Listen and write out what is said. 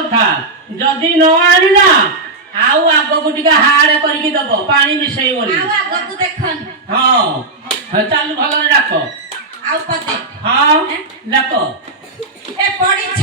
କଥା ଯଦି ନ ଆଣିଲା ଆଉ ଆଗକୁ ଟିକେ ହାଡ କରିକି ଦବ ପାଣି ମିଶେଇବନି ଆଉ ଆଗକୁ ଦେଖନି ହଁ ଚାଲୁ ଭଲରେ ଡାକ ଆଉ ପଦେ ହଁ ଡାକ ଏ ପଡିଛ